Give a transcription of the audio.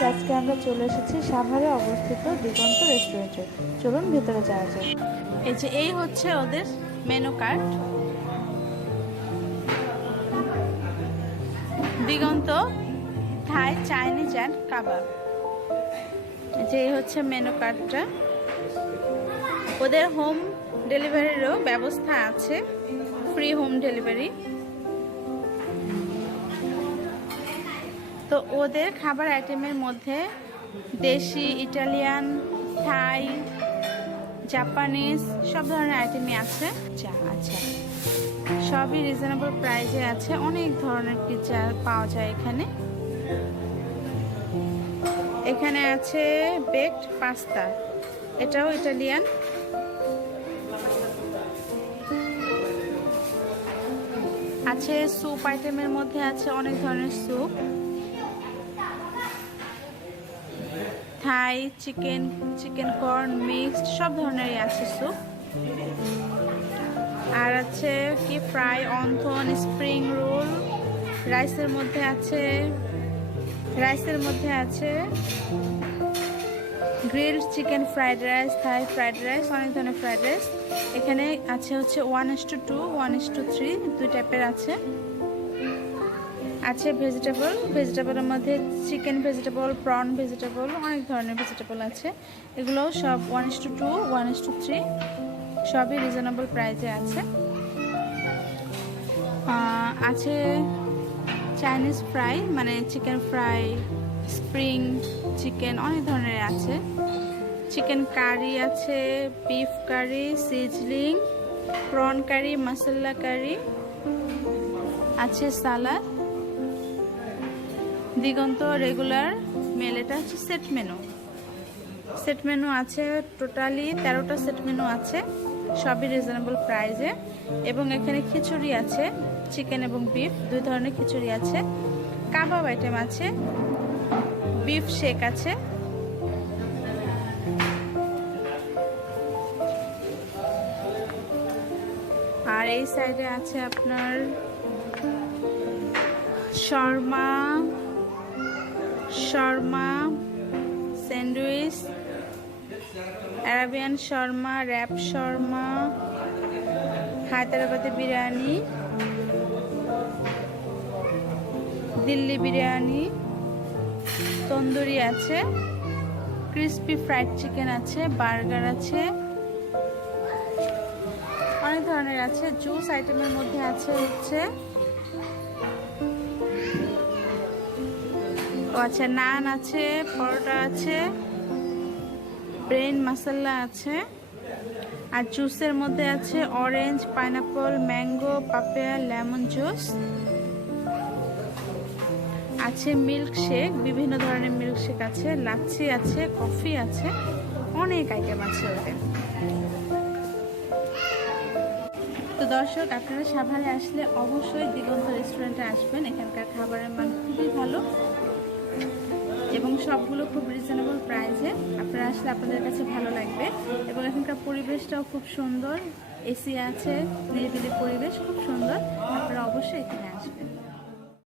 Guys, আজকে আমরা চলে এসেছি সাভারে অবস্থিত দিগন্ত রেস্টুরেন্টে। চলুন ভেতরে যাওয়া যাক। এই হচ্ছে ওদের menu card. Diganta Thai, Chinese and kebab. এই হচ্ছে মেনু কার্ডটা। ওদের হোম ডেলিভারিরও ব্যবস্থা আছে, ফ্রি হোম ডেলিভারি। তো ওদের খাবার আইটেমের মধ্যে দেশি, ইটালিয়ান, থাই, জাপানিজ সব ধরনের আইটেমই আছে। আচ্ছা, সবই রিজনেবল প্রাইসে আছে। অনেক ধরনের পিৎজা পাওয়া যায় এখানে। এখানে আছে বেকড পাস্তা, এটাও ইটালিয়ান। আছে স্যুপ আইটেমের মধ্যে আছে অনেক ধরনের স্যুপ, থাই, চিকেন, চিকেন কর্ন মিক্সড সব ধরনেরই আছে স্যুপ। আর আছে কি ফ্রাই অন্থন, স্প্রিং রোল। রাইসের মধ্যে আছে গ্রিলড চিকেন ফ্রাইড রাইস, থাই ফ্রাইড রাইস, অনেক ধরনের ফ্রাইড রাইস। এখানে আছে হচ্ছে 1:2, 1:3 দুই টাইপের আছে। ভেজিটেবলের মধ্যে চিকেন ভেজিটেবল, প্রন ভেজিটেবল, অনেক ধরনের ভেজিটেবল আছে। এগুলোও সব 1:2, 1:3 সবই রিজনেবল প্রাইসে আছে। আছে চাইনিজ ফ্রাই, মানে চিকেন ফ্রাই, স্প্রিং চিকেন, অনেক ধরনের আছে। চিকেন কারি আছে, বিফ কারি, সিজলিং, প্রন কারি, মশলা কারি, আছে সালাদ। দিগন্ত রেগুলার মেল, এটা হচ্ছে সেট মেনু আছে। টোটালি 13টা সেট মেনু আছে, সবই রিজনেবল প্রাইসে। এবং এখানে খিচুড়ি আছে, চিকেন এবং বিফ দুই ধরনের খিচুড়ি আছে। কাবাব আইটেম আছে, বিফ শেক আছে। আর এই সাইডে আছে আপনার shawarma, sandwich, Arabian shawarma, wrap shawarma, Hyderabadi biryani, Delhi biryani, tandoori আছে, ক্রিস্পি ফ্রাইড চিকেন আছে, বার্গার আছে, অনেক ধরনের আছে। জুস আইটেমের মধ্যে আছে হচ্ছে আচ্ছা নান আছে, পরোটা আছে, ব্রেন মশলা আছে। আর জুসের মধ্যে আছে orange, pineapple, mango, papaya, lemon juice আছে। মিল্ক শেক, বিভিন্ন ধরনের মিল্ক শেক আছে, লাচ্ছি আছে, কফি আছে, অনেক আইটেম আছে ওদের। তো দর্শক, আপনারা সাভারে আসলে অবশ্যই দিগন্ত রেস্টুরেন্টে আসবেন। এখানকার খাবারের মান খুবই ভালো এবং সবগুলো খুব রিজনেবল প্রাইসে। আপনারা আসলে আপনাদের কাছে ভালো লাগবে। এবং এখানকার পরিবেশটাও খুব সুন্দর, এসি আছে, নিরিবিলি পরিবেশ খুব সুন্দর। আপনারা অবশ্যই এখানে আসবেন।